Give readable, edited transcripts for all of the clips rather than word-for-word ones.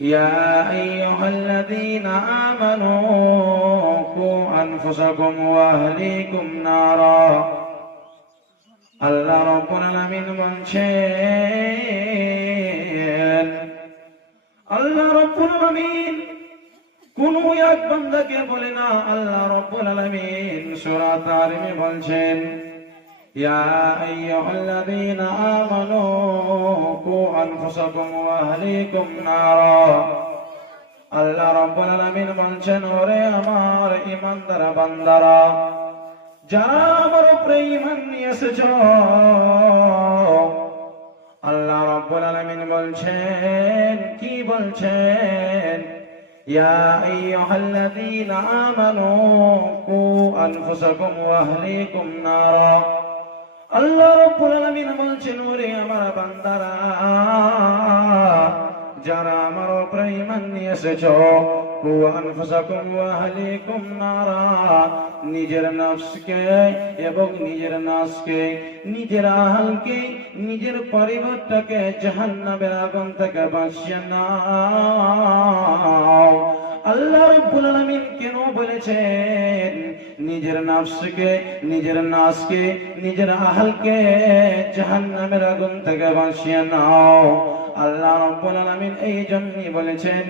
ইয়া আইয়ুহাল্লাযীনা আমানু কু আনফুসাকুম ওয়া আহলিকুম নারা। আল্লাহ রাব্বুল আলামিন বলছেন, আল্লাহ রাব্বুল আলামিন কোন এক বান্দাকে বলে না, আল্লাহ রাব্বুল আলামিন সূরা তারিমে বলছেন, ইয়া আইয়ুহাল্লাযীনা আমানু কু আনফুসাকুম ওয়া আহলিকুম নারা। আল্লাহ রাব্বুল আলামিন বলছেন, ওরে আমার ঈমানদার বান্দারা, যারা আমার উপরে ঈমান নিয়ে এসেছো, আল্লাহ রাব্বুল আলামিন বলছেন, কি বলছেন? ইয়া আইয়ুহাল্লাযীনা আমানু কু আনফুসাকুম ওয়া আহলিকুম নারা। আল্লাহ রাব্বুল আলামিন বলছেন, ওরে আমার বান্দারা, যারা আমার উপরে ঈমান নিয়ে এসেছো, কু আনফুসাকুম ওয়া আহলিকুম নারা, নিজের নফসকে এবং নিজের নাসকে, নিজের আহলকে, নিজের পরিবারটাকে জাহান্নামের আগুন থেকে বাঁচিয়ে নাও। আল্লাহ রাব্বুল আলামিন কেন বলেছেন নিজের নফসকে, নিজের নাসকে, নিজের আহলকে জাহান্নামের আগুন থেকে বাঁচিয়ে নাও? আল্লাহ রাব্বুল আলামিন এই জন্যই বলেছেন,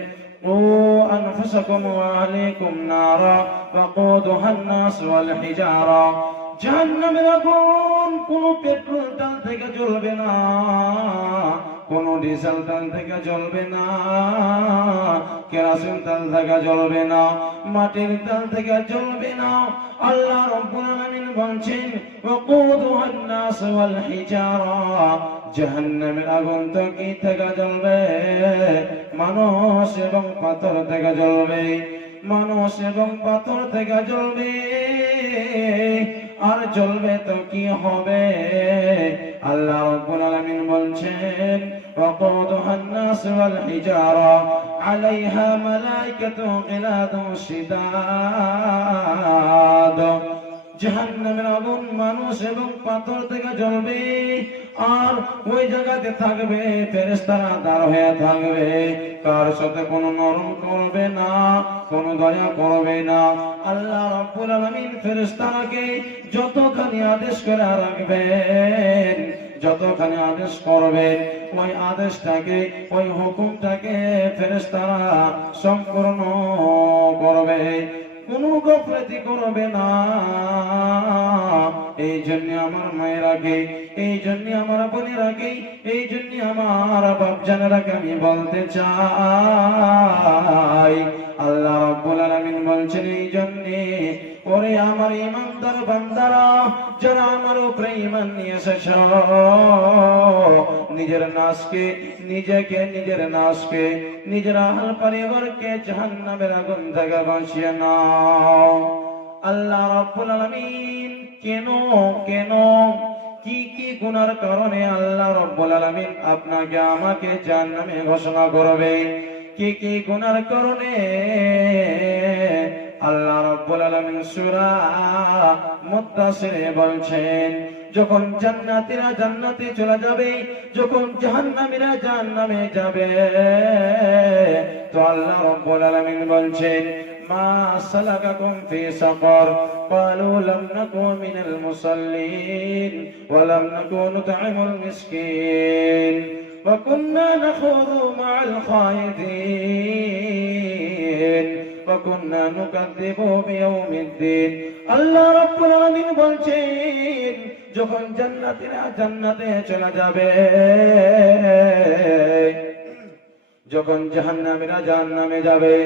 ও আনফুসাকুম ওয়া আহলিকুম নারা ওয়াকুদুহা আন-নাস ওয়াল হিজারা। জাহান্নামের আগুন কোন পেট্রোল তেল থেকে জ্বলবে না, কোন ডিজেল তেল থেকে জ্বলবে না, কেরোসিন তেল থেকে জ্বলবে না, মাটির তেল থেকে জ্বলবে না। আল্লাহ রাব্বুল আলামিন বলছেন, ওয়াকুদুহা আন-নাস ওয়াল হিজারা। জাহান্নামের আগুন তো কি থেকে জ্বলবে? মানুষ এবং পাথর থেকে জ্বলবে, মানুষ এবং পাথর থেকে জ্বলবে। আর জ্বলবে তো কি হবে? আল্লাহ রাব্বুল আলামিন বলছেন, ওয়াকুদুহা আন-নাস ওয়াল হিজারা আলাইহা মালাইকাতুন গিলাদুন শিদাদ। জাহান্নামের আগুন মানুষ এবং পাথর থেকে জ্বলবে, আর ওই জায়গাতে থাকবে ফেরেশতারা দাঁড় হয়ে থাকবে, কার সাথে কোনো নরম করবে না, কোনো দয়া করবে না। আল্লাহ রাব্বুল আলামিন ফেরেশতাকে যতখানি আদেশ করে রাখবেন, যতখানি আদেশ করবেন, ওই আদেশটাকে, ওই হুকুমটাকে ফেরেশতারা সম্পূর্ণ করবে, কোনো গাফলতি করবে না। এই জন্য আমার মায়েরাকে, এই জন্য আমার বোনেরাকে, এই জন্য আমার বাপজানেরাকে আমি বলতে চাই, আল্লাহ রাব্বুল আলামিন বলছেন, এই জন্যে ওরে আমার ঈমানদার বান্দারা, যারা আমার উপরে ঈমান নিয়ে এসেছো, নিজের নাসকে, নিজেকে, নিজের নাসকে, নিজের আহল পরিবারকে জাহান্নামের আগুন থেকে বাঁচিয়ে নাও। আল্লাহ রাব্বুল আলামিন কেন কেন কি কি গুনার কারণে আল্লাহ রাব্বুল আলামিন আপনাকে আমাকে জাহান্নামে ঘোষণা করবে? কি কি গুনার কারণে? আল্লাহ রাব্বুল আলামিন সূরা মুদ্দাসিরে বলছেন, যখন জান্নাতীরা জান্নাতে চলে যাবে, যখন জাহান্নামীরা জাহান্নামে যাবে, তো আল্লাহ রাব্বুল আলামিন বলছেন, মা সালাকাকুম ফি সাকার ক্বালু লাম নাকু মিনাল মুসাল্লিন ওয়া লাম নাকু নুত'imul মিসকিন ওয়া কুন্না নাখুযু মা'আল খায়িদিন ওয়া কুন্না নুকাযযিবু বিয়াউমিদ্দিন। আল্লাহ রাব্বুল আলামিন বলছেন, যখন জান্নাতীরা জান্নাতে চলে যাবে, যখন জাহান্নামীরা জাহান্নামে যাবে,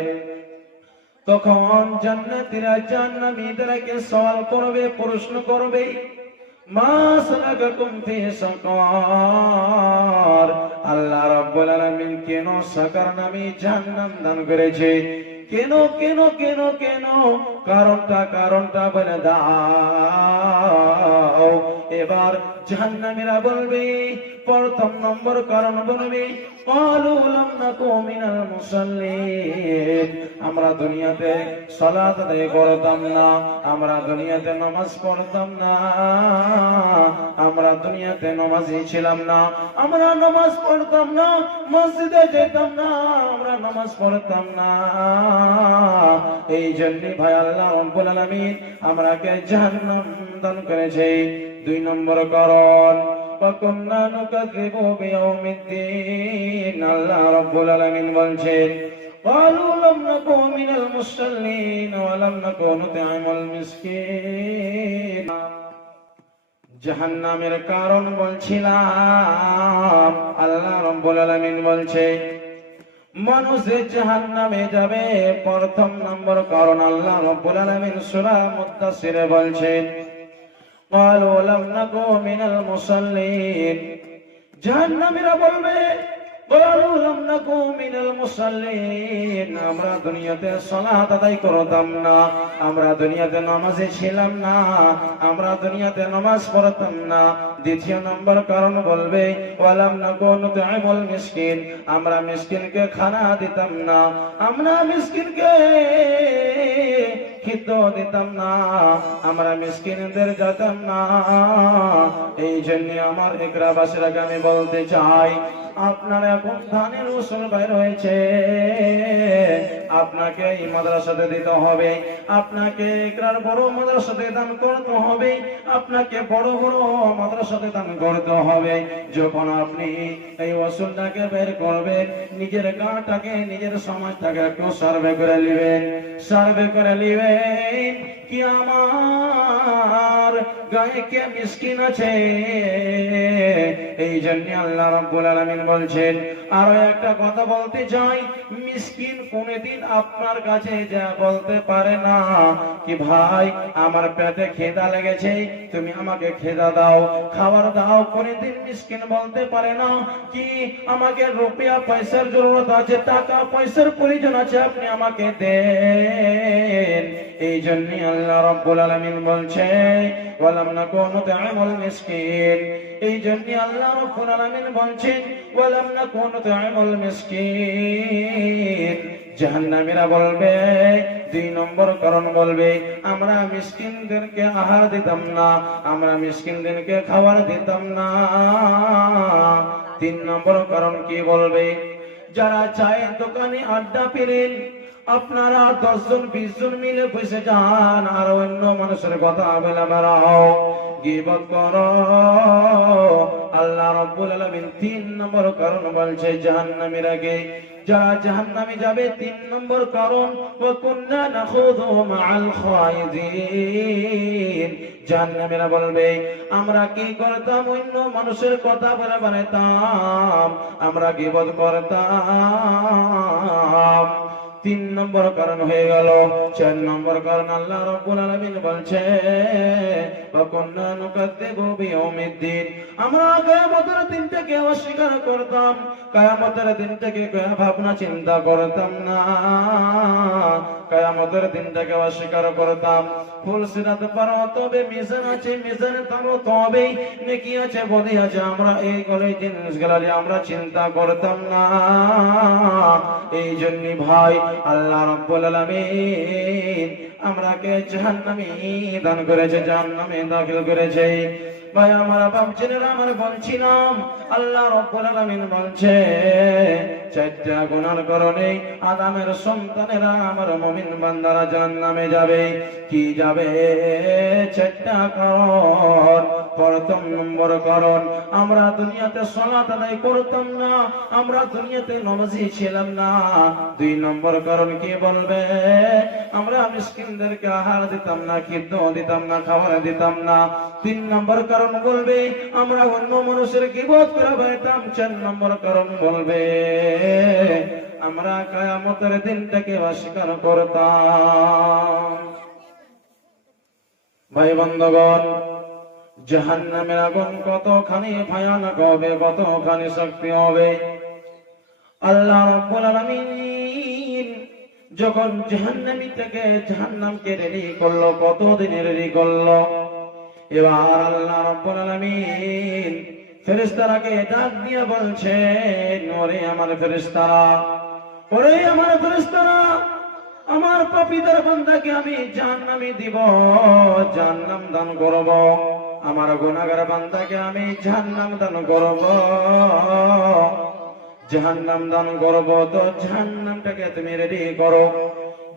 তখন জান্নাতীরা জাহান্নামীদেরকে সওয়াল করবে, প্রশ্ন করবে, মা সালাকাকুম ফি সাকার। আল্লাহ রাব্বুল আলামিন কেন সাকার নামে জাহান্নাম দান করেছে? কেন কেন কেন কেন? কারণটা বলে দাও। এবার জাহান্নামীরা বলবে, প্রথম নম্বর কারণ বলবে ক্বালু লাম নাকু মিনাল মুসাল্লিন, আমরা দুনিয়াতে সালাত আদায় করতাম না, আমরা দুনিয়াতে নামাজ পড়তাম না, আমরা দুনিয়াতে নামাজি ছিলাম না, আমরা নামাজ পড়তাম না, মসজিদে যেতাম না, আমরা নামাজ পড়তাম না। এই জন্য ভাই আল্লাহ রাব্বুল আলামিন আমরাকে জাহান্নাম দান করেছে। দুই নম্বর কারণ ওয়াকুন্না নুকাযযিবু বিয়াউমিদ্দিন, আল্লাহ রাব্বুল আলামিন বলছেন ক্বালু লাম নাকু মিনাল মুসাল্লিন ওয়া লাম নাকু নুত'ইমুল মিসকিন। জাহান্নামের কারণ বলছিলাম, আল্লাহ রাব্বুল আলামিন বলছে মানুষ জাহান্নামে যাবে, প্রথম নম্বর কারণ আল্লাহ রাব্বুল আলামিন সূরা মুদ্দাসসিরে বলছেন ক্বালু লাম নাকু মিনাল মুসাল্লিন, জাহান্নামীরা বলবে ক্বালু লাম নাকু মিনাল মুসাল্লিন, আমরা দুনিয়াতে সালাত আদায় করতাম না, আমরা দুনিয়াতে নামাজে ছিলাম না, আমরা দুনিয়াতে নামাজ পড়তাম না। দ্বিতীয় নম্বর কারণ বলবে ওয়ালাম নাকু নুত'ইমুল মিসকিন, আমরা মিসকিনকে খানা দিতাম না, আমরা মিসকিনকে খিদ্য দিতাম না, আমরা মিসকিনদের যেতাম না। এই জন্য আমার একরাবাসীরাকে আমি বলতে চাই, আপনার এখন ধানের উসুল বাইর হয়েছে, আপনাকে এই মাদ্রাসাতে দিতে হবে, আপনাকে একরার বড় মাদ্রাসাতে দান করতে হবে, আপনাকে বড় বড় মাদ্রাসাতে দান করতে হবে। যখন আপনি এই ওসুলটাকে বের করবেন, নিজের গাঁটাকে নিজের সমাজটাকে একটু সার্ভে করে নেবেন, সার্ভে করে নেবেন কি আমার গায়ে কে মিসকিন আছে। এই জন্য আল্লাহ রাব্বুল আলামিন বলছেন, আরো একটা কথা বলতে চাই, মিসকিন কোনদিন আপনার কাছে যা বলতে পারে না কি ভাই আমার পেটে খিদা লেগেছে, তুমি আমাকে খিদা দাও, খাবার দাও, কোনদিন মিসকিন বলতে পারে না কি আমাকে রুপিয়া পয়সার জরুরত আছে, টাকা পয়সার প্রয়োজন আছে, আপনি আমাকে দেন। এই জন্য আল্লাহ রাব্বুল আলামিন বলছে ওয়ালাম নাকু নুত'ইমুল মিসকিন, এই জন্য আল্লাহ রাব্বুল আলামিন বলছেন ওয়ালাম নাকু নুত'ইমুল মিসকিন। জাহান্নামীরা বলবে, দুই নম্বর কারণ বলবে আমরা মিসকিনদেরকে আহার দিতাম না, আমরা মিসকিনদেরকে খাবার দিতাম না। তিন নম্বর কারণ কি বলবে, যারা চায়ের দোকানে আড্ডা পেলেন, আপনারা 10 জন 20 জন মিলে বসে যান আর অন্য মানুষের কথা বলে বেড়াও, গীবত করো। আল্লাহ রাব্বুল আলামিন তিন নম্বর কারণ বলছে জাহান্নামীরাকে, যারা জাহান্নামে যাবে, তিন নম্বর কারণ ওয়া কুন্না নাখুযু মাআল খায়িদিন। জাহান্নামীরা বলবে আমরা কি করতাম, অন্য মানুষের কথা বলে বেড়াতাম, আমরা গীবত করতাম। তিন নম্বর কারণ হয়ে গেল। চার নম্বর কারণ আল্লাহ রাব্বুল আলামিন বলছে ওয়া কুন্না নুকাযযিবু বিয়াউমিদ্দিন, আমরা কিয়ামতের দিনটাকে অস্বীকার করতাম, কিয়ামতের দিনটাকে ভাবনা চিন্তা করতাম না, কিয়ামতের দিনটাকে অস্বীকার করতাম। ফুলসিরাত পার হতে হবে, মিজান আছে, মিজানে তারতে হবে, নেকি আছে, বদি আছে, আমরা এইগুলো জিনিসগুলো আমরা চিন্তা করতাম না। এই জন্য ভাই আল্লাহ রাব্বুল আলামিন আমরাকে জাহান্নামে দান করেছে, জাহান্নামে দাখিল করেছে। ভাই আমার বাপজিরা আমার বলছিলাম, আল্লাহ রাব্বুল আলামিন বলছে চারটা গুনার কারণে আদমের সন্তানেরা আমার মুমিন বান্দারা জাহান্নামে যাবে। কি যাবে? চারটা কারণ। প্রথম নম্বর কারণ আমরা দুনিয়াতে সালাত আদায় করতাম না, আমরা দুনিয়াতে নামাজি ছিলাম না। দুই নম্বর কারণ কি বলবে? আমরা মিসকিনদেরকে আহার দিতাম না, খিদ্য দিতাম না, খাবার দিতাম না। তিন নম্বর কারণ বলবে আমরা অন্য মানুষের গীবত করে বেড়াতাম। চার নম্বর কারণ বলবে আমরা কিয়ামতের দিনটাকে অস্বীকার করতাম। ভাই বন্ধুগণ, জাহান্নামের আগুন কতখানি ভয়ানক হবে, কতখানি শক্তি হবে। আল্লাহ রাব্বুল আলামিন যখন জাহান্নামীটাকে জাহান্নামকে রেডি করলো, কতদিন রেডি করলো? এবার আল্লাহ রাব্বুল আলামিন ফেরেশতারাকে ডাক দিয়ে বলছেন, ওরে আমার ফেরেশতারা, ওরে আমার ফেরেশতারা, আমার পাপীদের বান্দাকে আমি জাহান্নামে দিব, জাহান্নাম দান করব। আমার গুনাহগার বান্দাকে আমি জাহান্নাম দান করব, জাহান্নাম দান করব। তো জাহান্নামটাকে তুমি রেডি করো,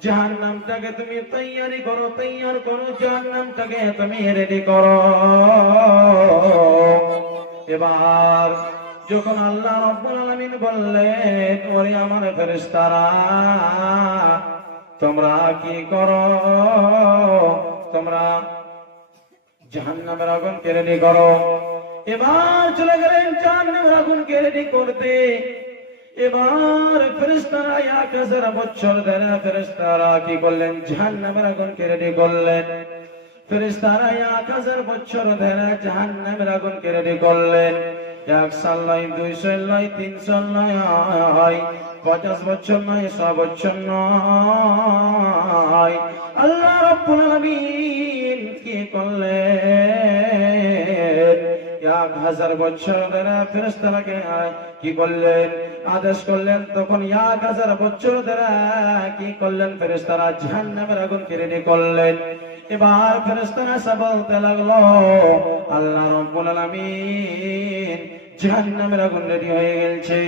জাহান্নামটাকে তুমি তৈয়ারি করো, তৈয়ার করো, জাহান্নামটাকে তুমি রেডি করো। এবার যখন আল্লাহ রাব্বুল আলামিন বললেন, ওরে আমার ফেরেশতারা, তোমরা কি করো, তোমরা জাহান্নামের আগুনকে রেডি করো। এবার চলে গেলেন জাহান্নামের আগুনকে রেডি করতে। এবার ফেরেশতারা 1000 বছর ধরে ফেরেশতারা কি করলেন, জাহান্নামের আগুনকে রেডি করলেন। ফেরেশতারা 1000 বছর ধরে জাহান্নামের আগুনকে রেডি করলেন। 1 সাল নয়, 2 সাল নয়, 3 সাল নয়, 50 বছর নয়, 100 বছর নয়। আল্লাহ রাব্বুল আলামিন কি করলেন, 1000 বছর ধরে ফেরেশতারাকে কি করলেন, আদেশ করলেন। তখন 1000 বছর ধরে কি করলেন, ফেরেশতারা জাহান্নামের আগুনকে রেডি করলেন। এবার ফেরেশতারা সব বলতে লাগলো, আল্লাহ রাব্বুল আলামিন জাহান্নামের আগুন রেডি হয়ে গেছে।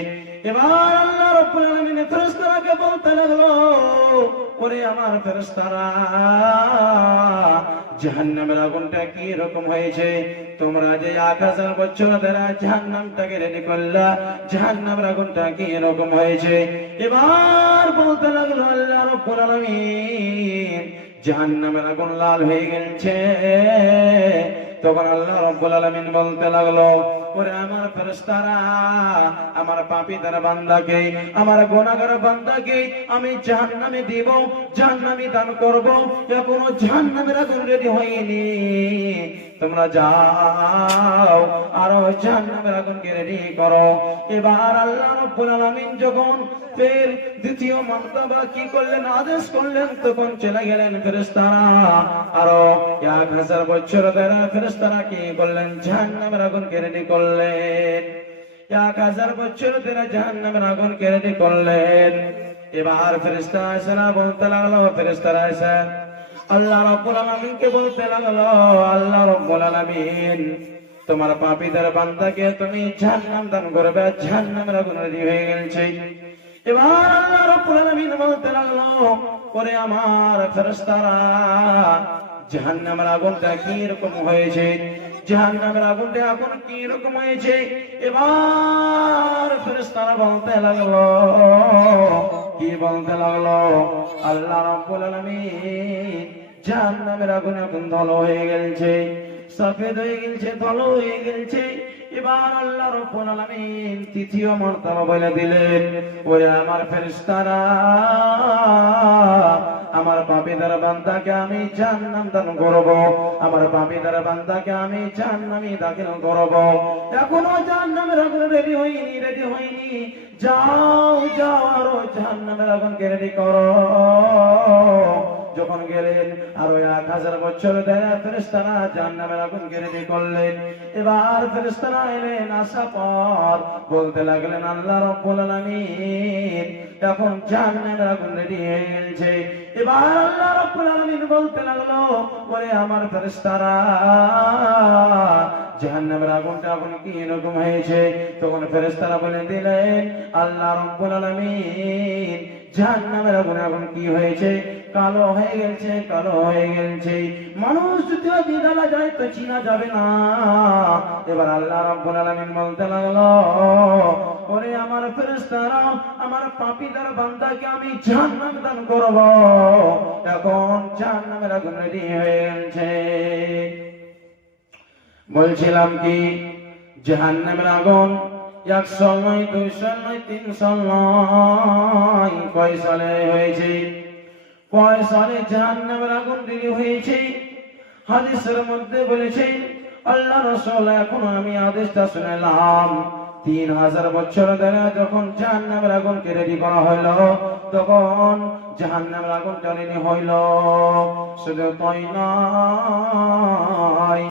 এবার আল্লাহ রাব্বুল আলামিন ফেরেশতারাকে বলতে লাগলো, ওরে আমার ফেরেশতারা, জাহান্নামের আগুনটা কি রকম হয়েছে? তোমরা যে 1000 বছর ধরে জাহান্নামটাকে রেডি করলা, জাহান্নামের আগুনটা কি রকম হয়েছে? এবার বলতে লাগলো আল্লাহ রাব্বুল আলামিন, জাহান্নামের আগুন লাল হয়ে গেছে। তখন আল্লাহ রাব্বুল আলামিন বলতে লাগলো, ওরে আমার ফেরেশতারা, আমার পাপীদের বান্দাকে, আমার গুনাহগার বান্দাকে আমি জাহান্নামে দিব, জাহান্নামে দান করব। এখনো জাহান্নামের আগুন রেডি হয়নি, তোমরা যাও আরো জাহান্নামের আগুনকে রেডি করো। এবার আল্লাহ রাব্বুল আলামিন যখন ফের দ্বিতীয় মর্তবা কি করলেন, আদেশ করলেন, তখন চলে গেলেন ফেরেশতারা আরো 1000 বছর ধরে ফেরেশতারা কি করলেন, জাহান্নামের আগুনকে রেডি করলেন। 1000 বছর ধরে জাহান্নামের আগুনকে রেডি করলেন। এবার ফেরেশতারা এসে বলতে লাগলো, ফেরেশতারা এসে আল্লাহ রাব্বুল আলামিনকে বলতে লাগলো, আল্লাহ রাব্বুল আলামিন তোমার পাপীদের বান্দাকে তুমি জাহান্নাম দান করবে, জাহান্নামের আগুন রেডি হয়ে গেছে। এবার আল্লাহ রাব্বুল আলামিন বলতে লাগলো, ওরে আমার ফেরেশতারা, জাহান্নামের আগুনটা কি রকম হয়েছে, জাহান্নামের আগুনটা এখন কি রকম হয়েছে? এবার ফেরেশতারা বলতে লাগলো, কি বলতে লাগলো, আল্লাহ রাব্বুল আলামিন জাহান্নামের আগুন এখন ধলো হয়ে গেছে, সফেদ হয়ে গেছে, ধলো হয়ে গেছে। এবার আল্লাহ রাব্বুল আলামিন তৃতীয় মর্তবা বলে দিলেন, ওরে আমার ফেরেশতারা, আমার পাপীদের বান্দাকে আমি জাহান্নাম দান করব, আমার পাপীদের বান্দাকে আমি জাহান্নামে দাখিল করব। এখনো জাহান্নামের আগুন রেডি হয়নি, রেডি হয়নি, যাও যাও আরো জাহান্নামের আগুনকে রেডি করো। যখন গেলেন আরো 1000 বছর ধরে ফেরেশতারা জাহান্নামের আগুনকে রেডি করলেন। এবার ফেরেশতারা এলেন, আসা পর বলতে লাগলেন, আল্লাহ রাব্বুল আলামিন এখন জাহান্নামের আগুন রেডি হয়ে গেছে। এবার আল্লাহ রাব্বুল আলামিন বলতে লাগলো, ওরে আমার ফেরেশতারা, জাহান্নামের আগুনটা এখন কি রকম হয়েছে? তখন ফেরেশতারা বলে দিলেন, আল্লাহ রাব্বুল আলামিন জাহান্নামের আগুন এখন কি হয়েছে? কালো হয়ে গেছে, কালো হয়ে গেছে। মানুষ যদি দিদালা যায় তো চিনা যাবে না। এবার আল্লাহ রাব্বুল আলামিন বলতে লাগলো, ওরে আমার ফেরেশতারা, আমার পাপীদের বান্দাকে আমি জাহান্নাম দান করব, এখন জাহান্নামের আগুন রেডি হয়ে গেছে। বলছিলাম কি, জাহান্নামের আগুন 100 নয়, 200 নয়, 300 নয়, কয় সালে হয়েছে? কয় সালে জাহান্নামের আগুন রেডি হয়েছে? হাদিসের মধ্যে বলেছে আল্লাহ রাসূল, এখন আমি আদেশটা শুনলাম 3000 বছর ধরে যখন জাহান্নামের আগুনকে রেডি করা হইল, তখন জাহান্নামের আগুনটা রেডি হইল। শুধু তাই নয়,